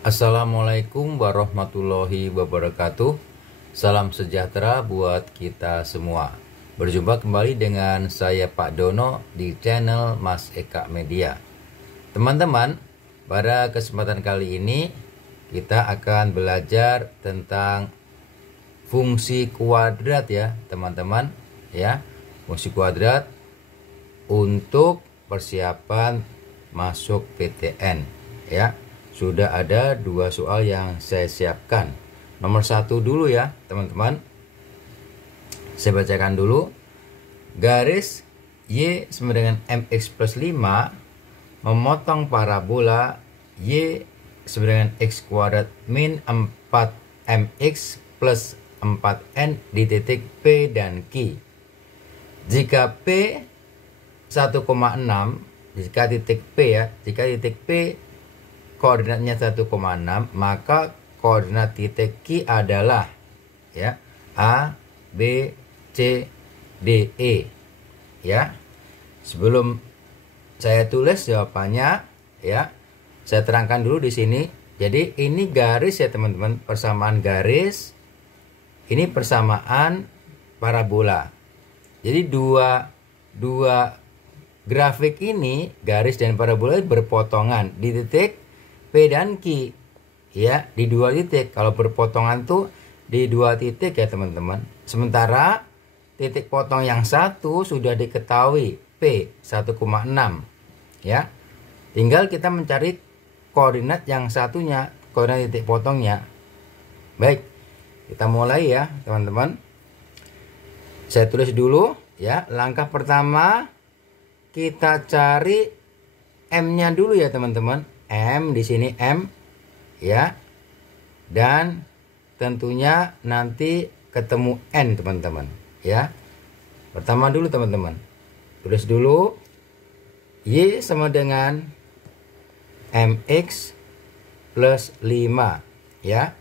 Assalamualaikum warahmatullahi wabarakatuh. Salam sejahtera buat kita semua. Berjumpa kembali dengan saya Pak Dono di channel Mas Eka Media. Teman-teman, pada kesempatan kali ini kita akan belajar tentang fungsi kuadrat ya teman-teman ya. Fungsi kuadrat untuk persiapan masuk PTN ya. Sudah ada dua soal yang saya siapkan. Nomor satu dulu ya teman-teman. Saya bacakan dulu. Garis Y sama dengan MX plus 5 memotong parabola Y sama dengan X kuadrat min 4MX plus 4N di titik P dan Q. Jika P 1,6, jika titik P ya, jika titik P koordinatnya 1,6, maka koordinat titik Q adalah ya A, B, C, D, E. Ya. Sebelum saya tulis jawabannya ya, saya terangkan dulu di sini. Jadi ini garis ya teman-teman, persamaan garis. Ini persamaan parabola. Jadi dua grafik ini, garis dan parabola berpotongan di titik P dan Q ya, di dua titik. Kalau berpotongan tuh di dua titik ya teman-teman. Sementara titik potong yang satu sudah diketahui P 1,6 ya. Tinggal kita mencari koordinat yang satunya, koordinat titik potongnya. Baik, kita mulai ya teman-teman. Saya tulis dulu ya. Langkah pertama kita cari M-nya dulu ya teman-teman. M di sini M ya. Dan tentunya nanti ketemu N teman-teman ya. Pertama dulu teman-teman. Tulis dulu Y sama dengan MX plus 5 ya.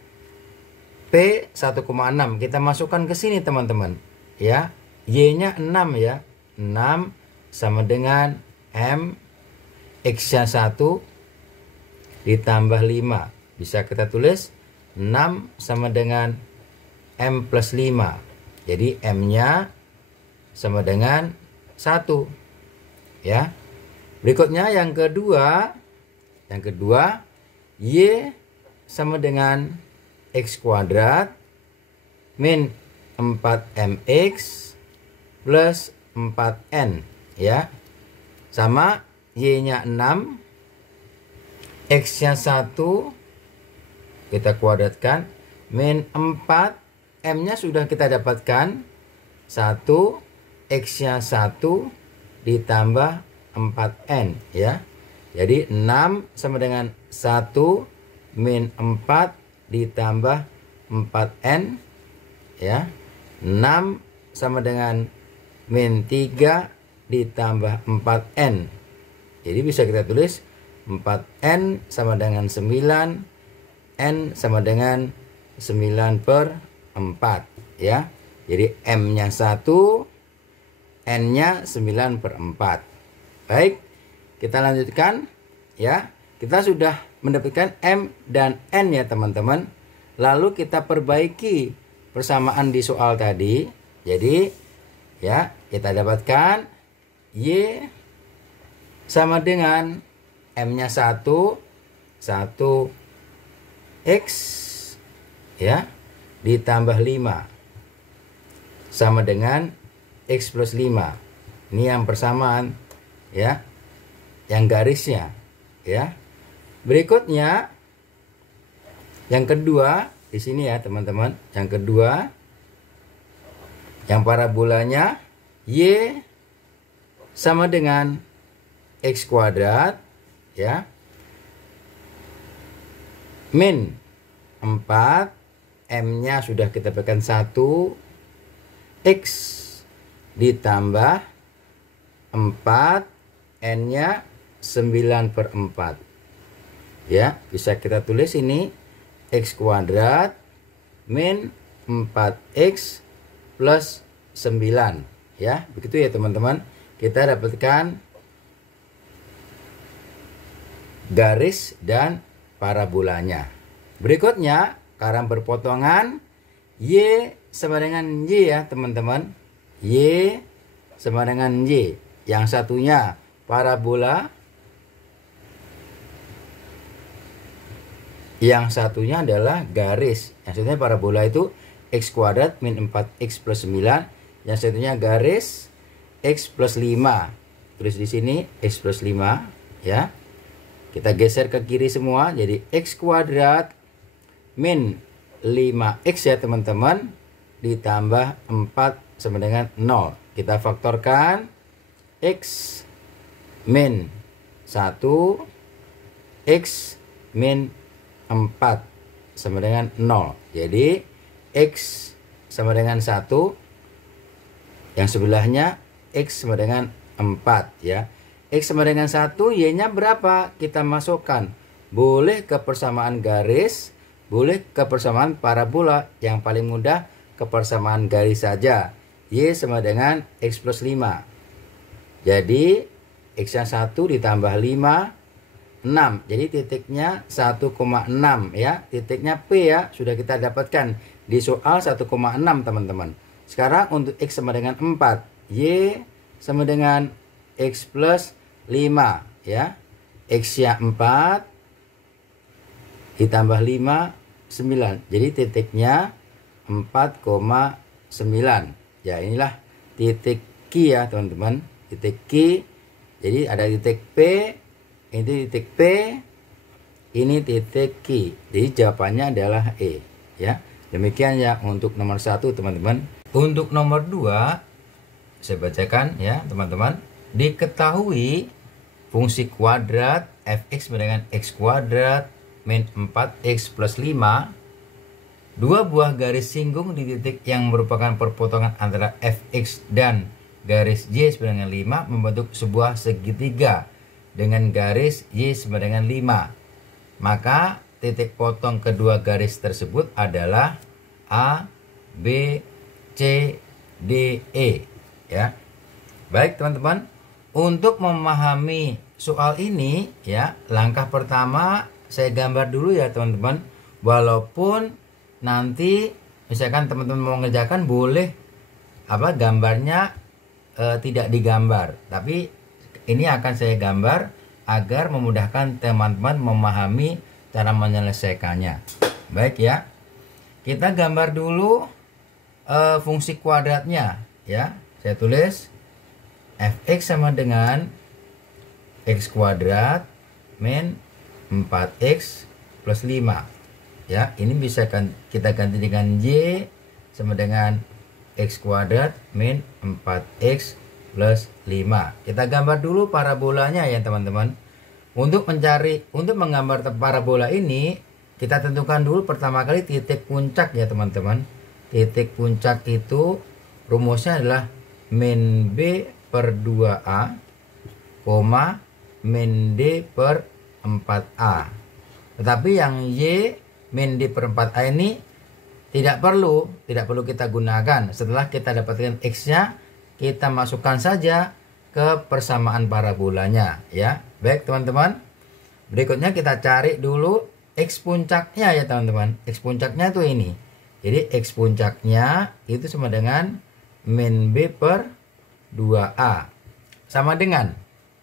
P 1,6 kita masukkan ke sini teman-teman ya. Y-nya 6 ya. 6 sama dengan M X-nya 1 ditambah 5. Bisa kita tulis 6 sama dengan M plus 5. Jadi M-nya sama dengan 1. Ya. Berikutnya yang kedua. Yang kedua, Y sama dengan X kuadrat min 4MX plus 4N ya. Sama Y-nya 6, X-nya 1 kita kuadratkan min 4, M-nya sudah kita dapatkan 1, X-nya 1 ditambah 4N ya. Jadi 6 sama dengan 1 min 4 ditambah 4N ya. 6 sama dengan min 3 ditambah 4N. Jadi bisa kita tulis 4N sama dengan 9, N sama dengan 9 per 4 ya. Jadi M-nya 1, N-nya 9 per 4. Baik, kita lanjutkan ya. Kita sudah mendapatkan M dan N ya teman-teman. Lalu kita perbaiki persamaan di soal tadi. Jadi ya, kita dapatkan Y sama dengan M-nya 1 X ya ditambah 5 sama dengan X plus 5. Ini yang persamaan ya, yang garisnya ya. Berikutnya yang kedua di sini ya teman-teman. Yang kedua, yang parabolanya Y sama dengan X kuadrat ya min 4, M-nya sudah kita berikan 1, X ditambah 4, N-nya 9 per 4 ya. Bisa kita tulis ini X kuadrat min 4X plus 9 ya. Begitu ya teman-teman. Kita dapatkan garis dan parabolanya. Berikutnya karena berpotongan Y sama dengan Y ya teman-teman. Y sama dengan Y. Yang satunya parabola, yang satunya adalah garis. Yang satunya parabola itu X kuadrat min 4X plus 9. Yang satunya garis X plus 5. Tulis di sini X plus 5 ya. Kita geser ke kiri semua jadi X kuadrat min 5X ya teman-teman, ditambah 4 sama dengan 0. Kita faktorkan X min 1 X min 4 sama dengan 0. Jadi X sama dengan 1, yang sebelahnya X sama dengan 4 ya. X sama dengan 1, Y-nya berapa? Kita masukkan. Boleh ke persamaan garis, boleh ke persamaan parabola. Yang paling mudah ke persamaan garis saja. Y sama dengan X plus 5. Jadi X yang 1 ditambah 5, 6. Jadi titiknya 1,6 ya. Titiknya P ya. Sudah kita dapatkan di soal 1,6 teman-teman. Sekarang untuk X sama dengan 4. Y sama dengan X plus 5 ya. X nya 4 ditambah 5, 9. Jadi titiknya 4,9. Ya inilah titik Q ya teman-teman. Titik Q. Jadi ada titik P. Ini titik P, ini titik Q. Jadi jawabannya adalah E ya. Demikian ya untuk nomor 1 teman-teman. Untuk nomor 2 saya bacakan ya teman-teman. Diketahui fungsi kuadrat fx dengan x kuadrat min 4x plus 5. Dua buah garis singgung di titik yang merupakan perpotongan antara fx dan garis y sama dengan 5 membentuk sebuah segitiga dengan garis Y sama dengan 5. Maka titik potong kedua garis tersebut adalah A, B, C, D, E ya. Baik teman-teman, untuk memahami soal ini ya, langkah pertama saya gambar dulu ya teman-teman. Walaupun nanti misalkan teman-teman mau mengerjakan boleh gambarnya tidak digambar, tapi ini akan saya gambar agar memudahkan teman-teman memahami cara menyelesaikannya. Baik ya. Kita gambar dulu fungsi kuadratnya ya. Saya tulis fx sama dengan x kuadrat min 4x plus 5. Ya, ini bisa kita ganti dengan y sama dengan x kuadrat min 4x plus 5. Kita gambar dulu parabolanya ya teman-teman. Untuk menggambar parabola ini, kita tentukan dulu pertama kali titik puncak ya teman-teman. Titik puncak itu rumusnya adalah min B per 2A, min D per 4A. Tetapi yang Y min D per 4A ini tidak perlu kita gunakan. Setelah kita dapatkan X-nya, kita masukkan saja ke persamaan parabolanya ya. Baik teman-teman, berikutnya kita cari dulu X puncaknya ya teman-teman. X puncaknya itu ini. Jadi X puncaknya itu sama dengan min B per 2A. Sama dengan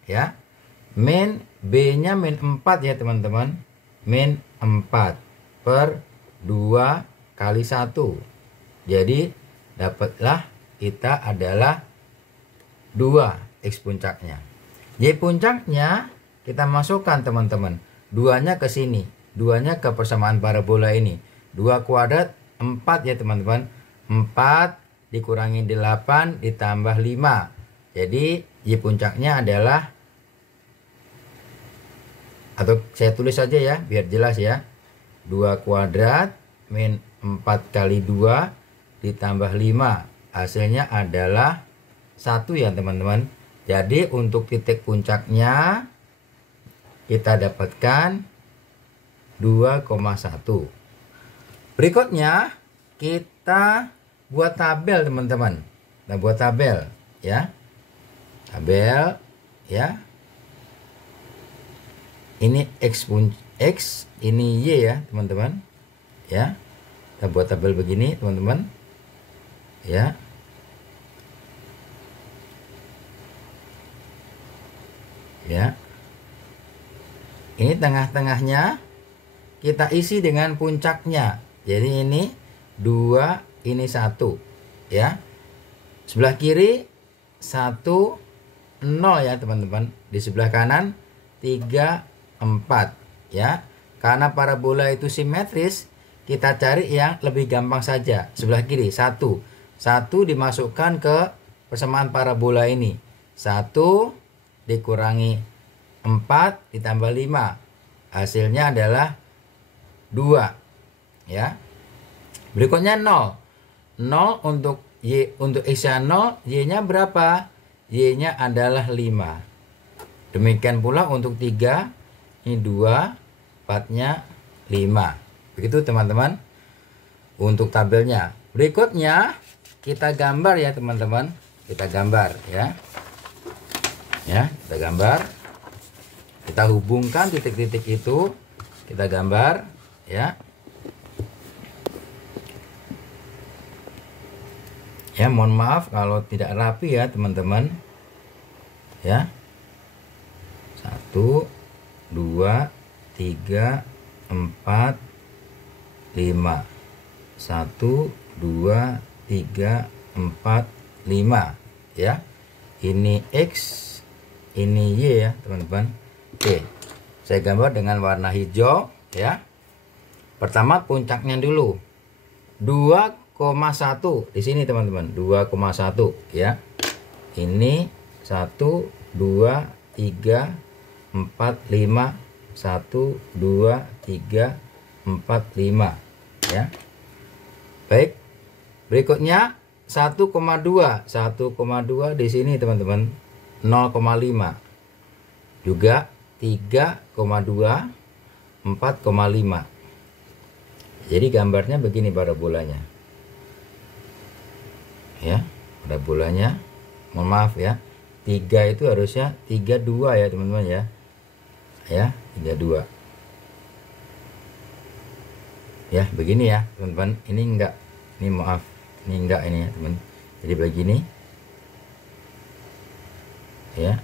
ya, min B nya min 4 ya teman-teman. Min 4 per 2 kali 1. Jadi dapatlah kita adalah 2 X puncaknya. Y puncaknya kita masukkan teman-teman. 2-nya ke sini. 2-nya ke persamaan parabola ini. 2 kuadrat 4 ya teman-teman. 4 dikurangi 8 ditambah 5. Jadi Y puncaknya adalah, atau saya tulis saja ya biar jelas ya. 2 kuadrat min 4 kali 2 ditambah 5. Hasilnya adalah 1 ya teman-teman. Jadi untuk titik puncaknya kita dapatkan 2,1. Berikutnya kita buat tabel teman-teman. Kita buat tabel ya. Tabel ya. Ini X, ini Y ya teman-teman. Ya, kita buat tabel begini teman-teman. Ya. Ya. Ini tengah-tengahnya kita isi dengan puncaknya. Jadi ini 2, ini 1. Ya. Sebelah kiri 1, 0 ya teman-teman. Di sebelah kanan 3, 4 ya. Karena parabola itu simetris, kita cari yang lebih gampang saja. Sebelah kiri 1 dimasukkan ke persamaan parabola ini. 1 dikurangi 4 ditambah 5. Hasilnya adalah 2 ya. Berikutnya 0. 0 untuk Y, untuk X-nya 0, Y-nya berapa? Y-nya adalah 5. Demikian pula untuk 3, ini 2, 4-nya 5. Begitu teman-teman untuk tabelnya. Berikutnya kita gambar ya teman-teman. Kita gambar ya. Ya, kita gambar. Kita hubungkan titik-titik itu. Kita gambar ya. Ya, mohon maaf kalau tidak rapi ya teman-teman. Ya. 1, 2, 3, 4, 5. 1, 2, 3, 4, 5 ya. Ini X, ini Y ya teman-teman. Oke, saya gambar dengan warna hijau ya. Pertama puncaknya dulu 2,1 di sini teman-teman, 2,1 ya. Ini 1, 2, 3, 4, 5, 1, 2, 3, 4, 5 ya. Baik, berikutnya 1,2 di sini teman-teman, 0,5 juga 3,2, 4,5. Jadi gambarnya begini parabolanya ya. Parabolanya, mohon maaf ya, 3 itu harusnya 32 ya teman-teman ya. Ya, 32 ya, begini ya teman-teman. Ini enggak, ini maaf, ini enggak ini ya teman. Jadi begini ya,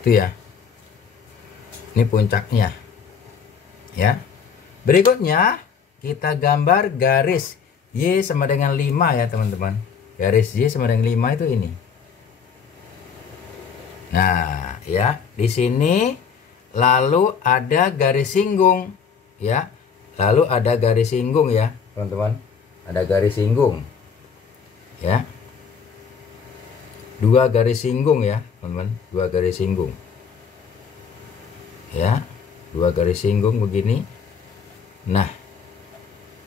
itu ya, ini puncaknya ya. Berikutnya kita gambar garis Y sama dengan 5 ya teman-teman. Garis Y sama dengan 5 itu ini. Nah ya, di sini lalu ada garis singgung ya. Lalu ada garis singgung ya teman-teman. Ada garis singgung ya. 2 garis singgung ya teman-teman. 2 garis singgung ya. 2 garis singgung begini. Nah,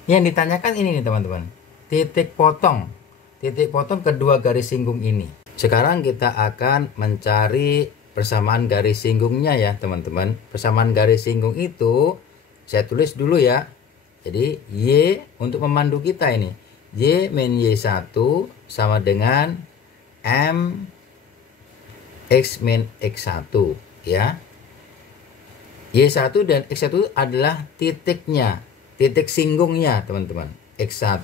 yang ditanyakan ini nih teman-teman, titik potong kedua garis singgung ini. Sekarang kita akan mencari persamaan garis singgungnya ya teman-teman. Persamaan garis singgung itu saya tulis dulu ya. Jadi Y untuk memandu kita ini, Y min Y1 sama dengan M X min X1 ya. Y1 dan X1 adalah titiknya, titik singgungnya teman-teman. X1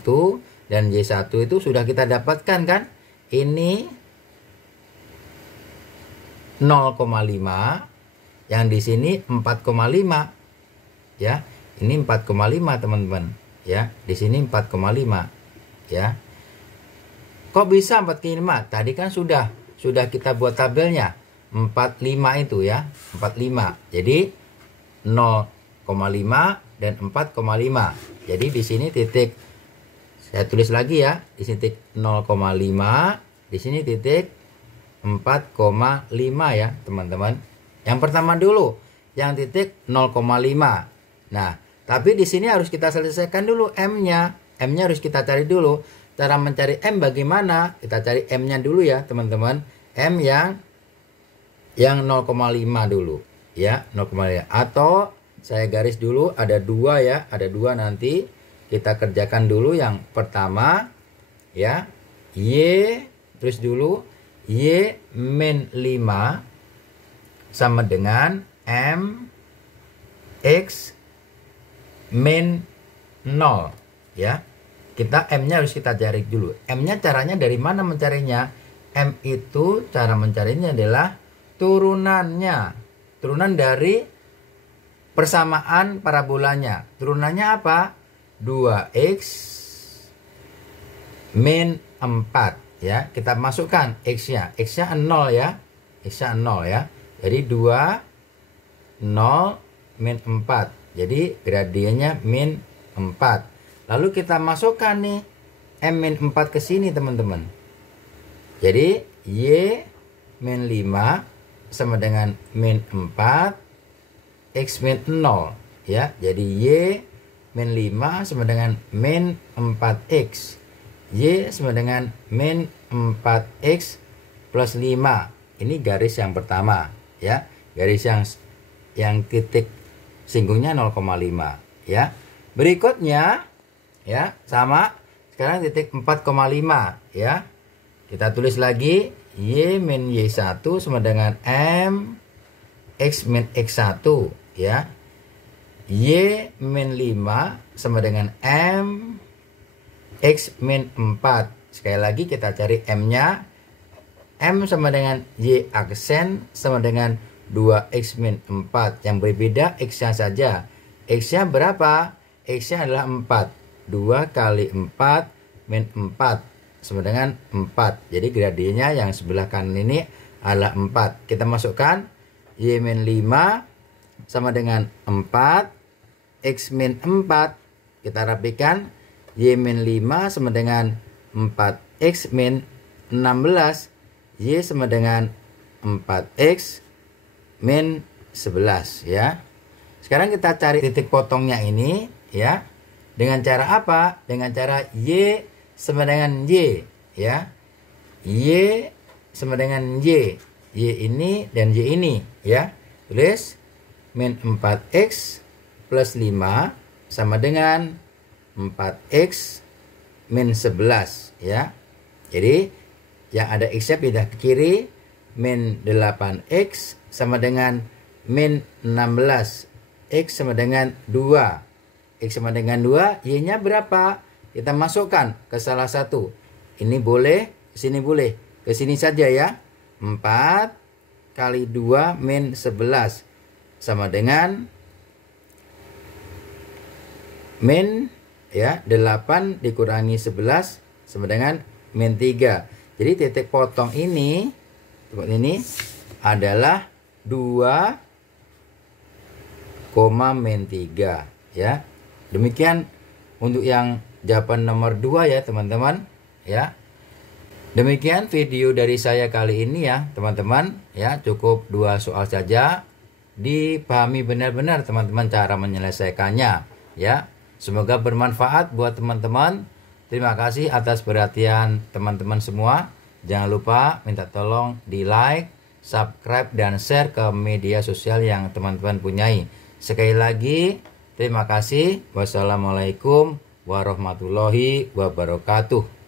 dan Y1 itu sudah kita dapatkan kan. Ini 0,5, yang di sini 4,5 ya. Ini 4,5 teman-teman ya. Di sini 4,5 ya. Kok bisa 4,5? Tadi kan sudah kita buat tabelnya 45 itu ya, 45. Jadi 0,5 dan 4,5. Jadi di sini titik, saya tulis lagi ya, di sini titik 0,5, di sini titik 4,5 ya teman-teman. Yang pertama dulu, yang titik 0,5. Nah, tapi di sini harus kita selesaikan dulu M-nya. M-nya harus kita cari dulu. Cara mencari M bagaimana? Kita cari M-nya dulu ya teman-teman. M yang 0,5 dulu ya, 0,5. Atau saya garis dulu, ada 2 ya, ada 2 nanti kita kerjakan dulu. Yang pertama ya, Y terus dulu Y min 5 sama dengan M X min 0 ya. Kita M-nya harus kita cari dulu. M-nya caranya dari mana mencarinya? M itu cara mencarinya adalah turunannya. Turunan dari persamaan parabolanya. Turunannya apa? 2x min 4 ya. Kita masukkan x-nya. X-nya 0 ya. X-nya 0 ya. Jadi 2 0 min 4. Jadi gradiennya min 4. Lalu kita masukkan nih M min 4 ke sini teman-teman. Jadi Y min 5 sama dengan min 4 X min 0 ya. Jadi Y min 5 sama dengan min 4X. Y sama dengan min 4X plus 5. Ini garis yang pertama ya. Garis yang titik singgungnya 0,5 ya. Berikutnya ya, sama. Sekarang titik 4,5 ya. Kita tulis lagi Y min Y1 sama dengan M X min X1 ya. Y min 5 sama dengan M X min 4. Sekali lagi kita cari M-nya. M sama dengan Y aksen sama dengan 2X min 4. Yang berbeda X-nya saja. X-nya berapa? X-nya adalah 4. 2 kali 4 min 4 sama dengan 4. Jadi gradiennya yang sebelah kanan ini adalah 4. Kita masukkan Y min 5 sama dengan 4. X min 4. Kita rapikan. Y min 5 sama dengan 4X min 16. Y sama dengan 4X min 11 ya. Sekarang kita cari titik potongnya ini ya. Dengan cara apa? Dengan cara Y sama dengan Y ya. Y sama dengan Y. Y ini dan Y ini ya. Tulis min 4X plus 5 sama dengan 4X min 11 ya. Jadi yang ada X-nya pindah ke kiri. Min 8X sama dengan min 16. X sama dengan 2. X sama dengan 2, Y-nya berapa? Kita masukkan ke salah satu. Ini boleh, sini boleh. Ke sini saja ya. 4 kali 2 min 11. Sama dengan min ya 8 dikurangi 11 sama dengan min 3. Jadi titik potong ini adalah 2, min 3 ya. Demikian untuk yang jawaban nomor 2 ya teman-teman ya. Demikian video dari saya kali ini ya teman-teman ya. Cukup 2 soal saja. Dipahami benar-benar teman-teman cara menyelesaikannya ya. Semoga bermanfaat buat teman-teman. Terima kasih atas perhatian teman-teman semua. Jangan lupa minta tolong di like, subscribe dan share ke media sosial yang teman-teman punyai. Sekali lagi terima kasih. Wassalamualaikum warahmatullahi wabarakatuh.